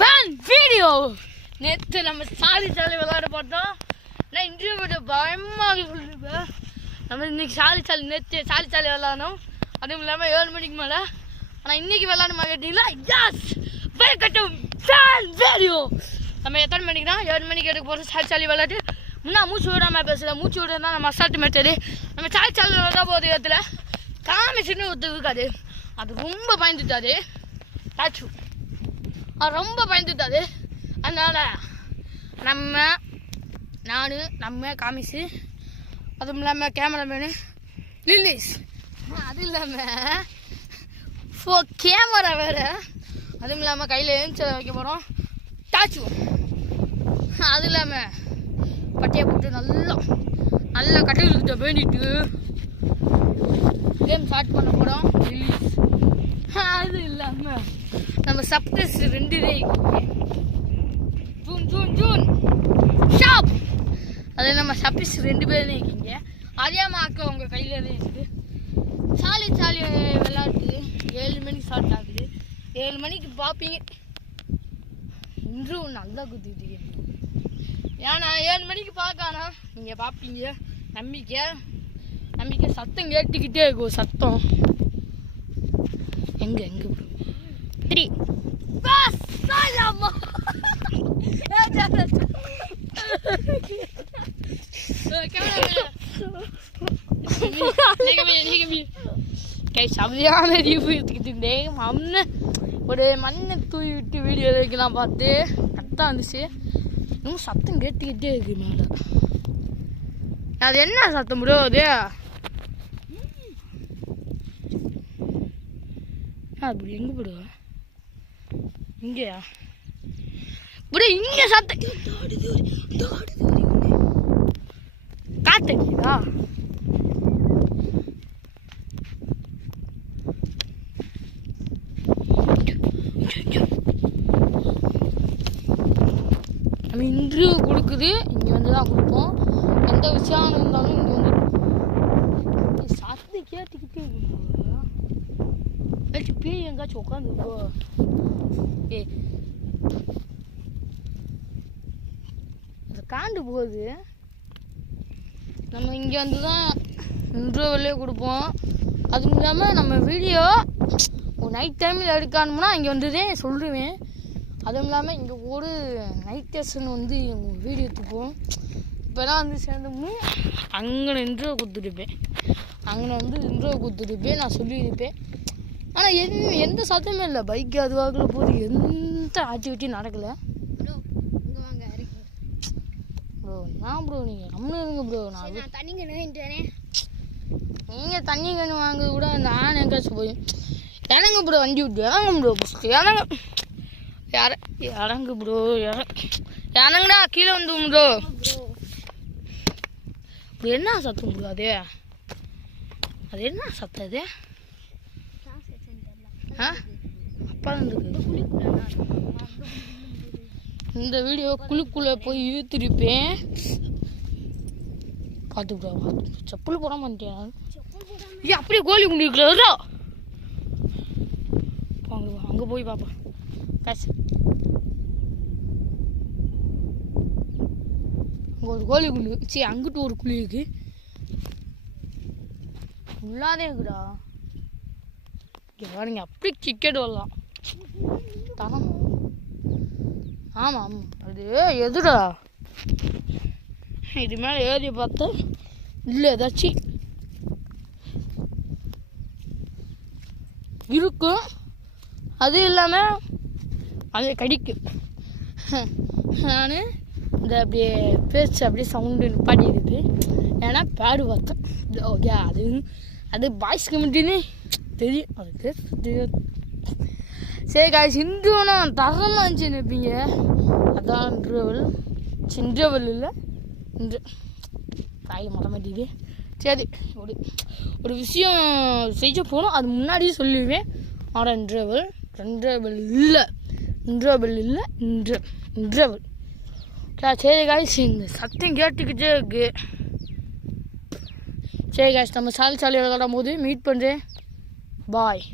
Video நேற்று நம்ம சாலி விளையாட பார்த்தோம். நான் இன்றைய வீடியோ பயமாக சொல்லியிருப்பேன். நம்ம இன்னைக்கு நேற்று சாலி விளையாடணும். அதுவும் இல்லாமல் 7 மணிக்கு மேலே. ஆனால் இன்னைக்கு விளையாடணுமா கேட்டீங்களா? யாஸ் வெல்கம் வீடியோ. நம்ம எத்தனை மணிக்கு தான் 7 மணிக்கு எடுக்க போகிறோம். சாலி விளையாட்டு முன்னா மூச்சு விடாமல் பேசல. மூச்சு விடுறதுனா நம்ம அசால்ட்டு மெத்தடு. நம்ம சாலி விளையாட போகிற இடத்துல காமிச்சுன்னு ஒருத்தர் இருக்காது. அது ரொம்ப பயந்துட்டாரு. தாச்சு ரொம்ப பயந்துட்டாரு. அதனால் நம்ம காமிச்சு, அதுவும் இல்லாமல் கேமராமேனு லில்லிஸ், அது இல்லாமல் கேமரா வேறு, அதுவும் இல்லாமல் கையில் எழுந்து வைக்க போகிறோம் டாச்சு, அது இல்லாமல் பட்டையை போட்டு நல்லா கட்டைகிட்ட வேண்டிட்டு கேம் ஸ்டார்ட் பண்ண போகிறோம் லில்லிஸ். அது இல்லாமல் நம்ம சப்ரைஸ் 2 ஜூன் ஷாப், அது நம்ம சப்ரைஸ் 2 பேரும் இருக்கீங்க. அரியாமாக்க உங்கள் கையில் இருக்குது. சாலி விளையாட்டு 7 மணிக்கு ஸ்டார்ட் ஆகுது. 7 மணிக்கு பார்ப்பீங்க. இன்றும் நல்லா குத்திட்டு ஏன்னா 7 மணிக்கு பார்க்கானா நீங்கள் பார்ப்பீங்க. நம்பிக்கை சத்தம் கேட்டுக்கிட்டே இருக்கும். சத்தம் எங்கே 3 சரியான ரிவ்யூ எடுத்துக்கிட்டு ஒரு மண்ணை தூவி விட்டு வீடியோ வைக்கலாம் பார்த்து கரெக்டாக வந்துச்சு. இன்னும் சத்தம் கேட்டுக்கிட்டே இருக்கு மேலே. அது என்ன சத்தம் ப்ரோ? அது அப்படி எங்கே போடுவா? இங்கேயா ப்ரோ? இங்கே சத்தம் காத்தடிக்குதா? நம்ம இன்டர்வியூ கொடுக்குது. இங்கே வந்து தான் கொடுப்போம். எந்த விஷயம் இருந்தாலும் இங்கே வந்து சத்தம் கேட்டுக்கிட்டே பேய் எங்காச்சும் உட்காந்துக்கோ. காண்டு போகுது. நம்ம இங்கே வந்து தான் இன்டர்வியூலே கொடுப்போம். அதுவும் இல்லாமல் நம்ம வீடியோ ஒரு நைட் டைமில் எடுக்கணும்னா இங்கே வந்துதே சொல்லுவேன். அதுவும் இல்லாமல் இங்கே ஒரு நைட் டெஸ்ட்னு வந்து வீடியோ எடுத்துப்போம். இப்போலாம் வந்து சேர்ந்தோம்னு அங்கே இன்டர்வியூ கொடுத்துருப்பேன். நான் சொல்லியிருப்பேன். ஆனால் எந்த சத்தமே இல்லை. பைக்கு அதுவாகல போது எந்த ஆக்டிவிட்டியும் நடக்கலை. ப்ரோ நான் ப்ரோ நீங்கள் கம்முன்னு இருங்க ப்ரோ. நான் தண்ணி கண்ணு நீங்கள் தண்ணி கண்ணு வாங்க கூட நான் எங்கேயாச்சும் போய் இறங்க ப்ரோ. வண்டி விட்டு இறங்க ப்ரோ. ஃபஸ்ட்டு இறங்கு ப்ரோ. இறங்குடா. கீழே வந்து ப்ரோ. ப்ரோ என்ன சத்தம் ப்ரோ? அது என்ன சத்தம்? அது அப்பா இருந்துருக்கு. இந்த வீடியோ குழுக்குள்ளே போய் இழுத்துருப்பேன். பார்த்து ப்ரோ. செப்பல் போட மாட்டேன். அப்படியே கோழி குண்டு இருக்குல்ல, அங்கே போய் பார்ப்பேன். காசு அங்கே ஒரு கோழி குண்டு. சரி, அங்கிட்டு ஒரு குழி இருக்கு. ஃபுல்லாதே இருக்குடா. நீங்கள் அப்படி கிரிக்கெட் வரலாம் தரம். ஆமாம், அது எதுடா? இது மேலே ஏறி பார்த்தா இல்லை ஏதாச்சும் இருக்கும். அது இல்லாமல் அது கடிக்கும். நான் இந்த அப்படியே பேச்சு அப்படியே சவுண்டு நிப்பாட்டிருக்கு. ஏன்னா பேடு பார்த்தேன். ஓகே, அது பாய்ஸ் கமிட்டின்னு தெரியும். அது தெரியாது. சரி காய்ஸ், இன்றும் நான் தரமாக இருந்துச்சு நினைப்பீங்க. அதான் இன்டர்வல் இல்லை இன்று காய் மட மாட்டேங்குது. சரி, ஒரு விஷயம் செய்ய போனோம். அது முன்னாடியே சொல்லுவேன். ஆனால் இன்டர்வல் இல்லை. சரி காய்ஸ், இந்த சத்தம் கேட்டுக்கிட்டே இருக்கு. சரி காய்ஸ், நம்ம சாலி விளையாடும் போது மீட் பண்ணுறேன். பாய்.